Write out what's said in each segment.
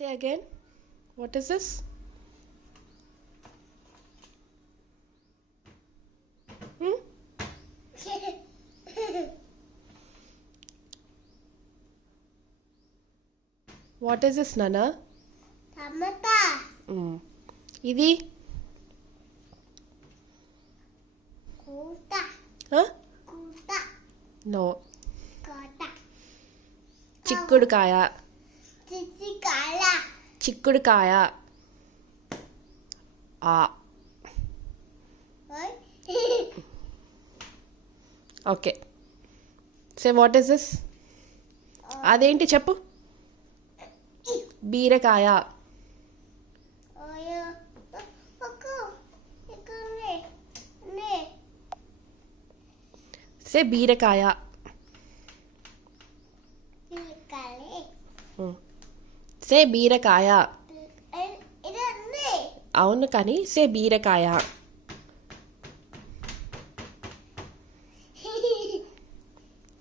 Say again. What is this? Hmm? What is this, Nana? Tomato. Idi? Kuta. Huh? Kuta. No. Kota. చిక్కుడుకాయ చిచికాయ. చిక్కుడుకాయ ఆ okay say what is this అదేంటి చెప్పు బీరకాయ సే బీరకాయ సే బీరకాయ అవును కానీ సే బీరకాయ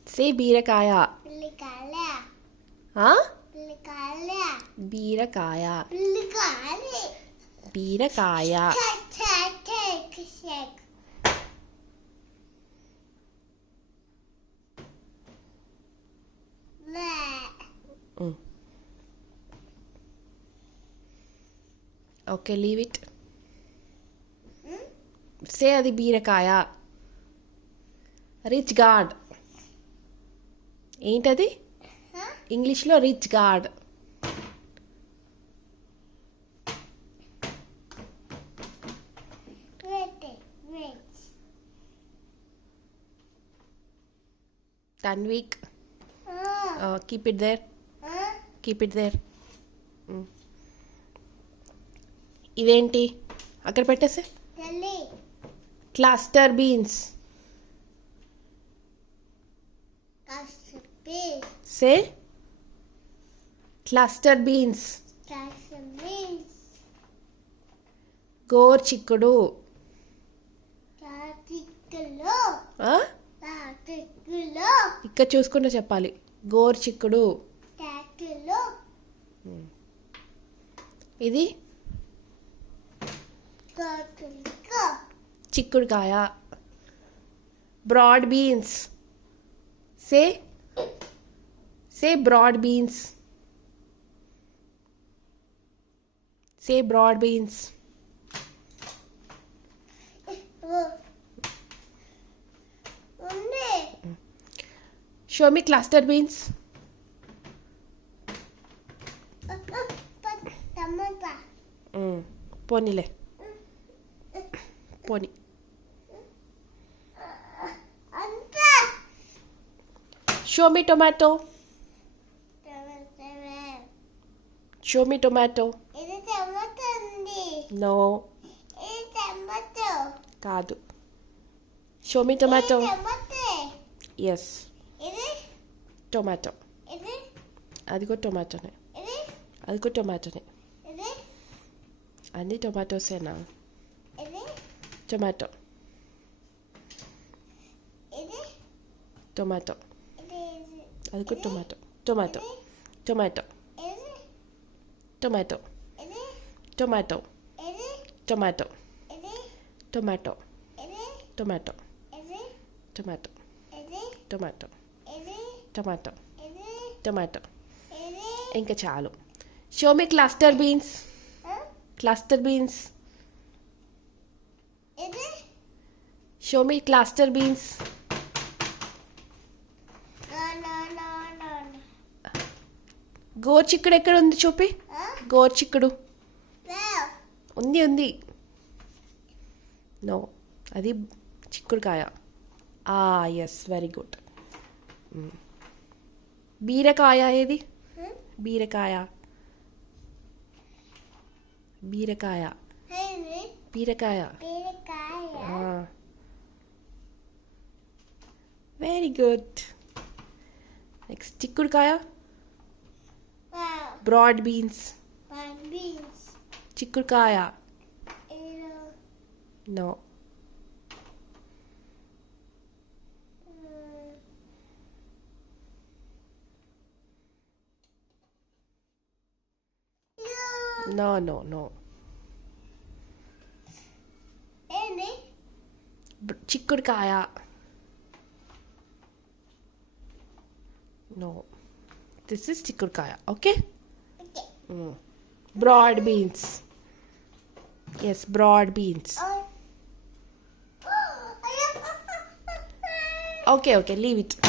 సే బీరకాయ బీరకాయ బీరకాయ ఓకే లీవ్ ఇట్ సే అది బీరకాయ రిచ్ గార్డ్ ఏంటది ఇంగ్లీష్లో రిచ్ గార్డ్ తన్వీక్ keep it there keep it there ఇదేంటి అక్కడ పెట్టేసే cluster beans say cluster beans గోర్ చిక్కుడు ఇక్కడ చూసుకుంటూ చెప్పాలి గోర్ చిక్కుడు ఇది చిక్కుడుకాయ broad beans say say broad beans say broad beans show me cluster beans పోనీలే పోనీ show me tomato show me tomato no కాదు show me tomato yes tomato అదిగో టొమాటోనే అదిగో టొమాటోనే అన్ని టొమాటోసేనా టొమాటో టొమాటో అదిగో tomato tomato tomato tomato tomato tomato tomato tomato tomato tomato tomato tomato ఇంకా చాలు show me cluster beans cluster beans show me cluster beans గోర్చిక్కుడు ఎక్కడ ఉంది చూపి గోర్చిక్కుడు ఉంది ఉంది నో అది చిక్కుడుకాయ ఎస్ వెరీ గుడ్ బీరకాయ ఏది బీరకాయ బీరకాయ బీరకాయ వెరీ గుడ్ నెక్స్ట్ చిక్కుడుకాయ బ్రాడ్ బీన్స్ చిక్కుడుకాయ నో No. ఏంది చిక్కుడుకాయ. No. This is చిక్కుడుకాయ. Okay? Okay Broad beans. Yes, broad beans. అయ్యో Okay, leave it.